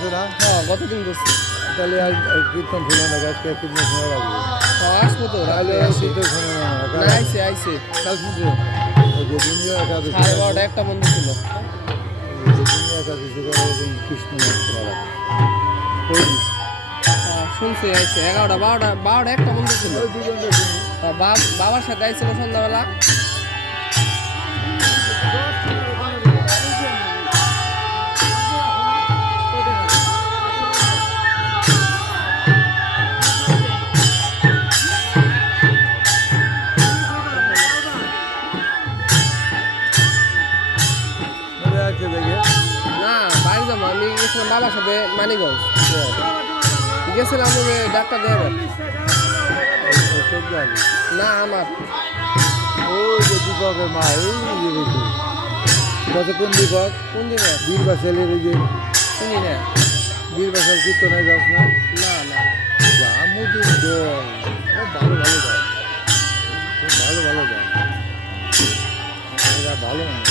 করছে না? হ্যাঁ গতদিন করছি। তাহলে আর কীর্তন শুনে না, আজকে কীর্তন শোনা লাগবে। হ্যাঁ আসবো তো তাহলে রাত্রে আসি। কীর্তন শোনা না, না আইসে আইসে কাল শুনছো ওই যে দুনিয়া একাদশী, 12:30 একটা বন্ধ ছিল। ওই যে দুনিয়া একাদশী করে ওই কৃষ্ণ নাম শোনা লাগবে। ওই শুনছি আইসে 11টা 12টা একটা বন্ধ ছিল। ওই দুজনটা শুনি। বাবার সাথে আইছিল সন্ধ্যাবেলা। মজা আছে দেখে। না বাইরে যাবো, আমি গেছিলাম বাবার সাথে মানিকগঞ্জ। গেছিলাম ওই ডাক্তার দেখাবার। ওই সবজি আলু। না আমার ওই যে দীপকের মা, এই যে দেখি কত কোন দীপক, কোন দিনে বীর বাসালের এই যে চিনি না। বীর বাসাল কীর্তনে যাস না? না না জামুদিন দল খুব ভালো ভালো যায়, খুব ভালো ভালো যায়, এরা ভালো মানুষ।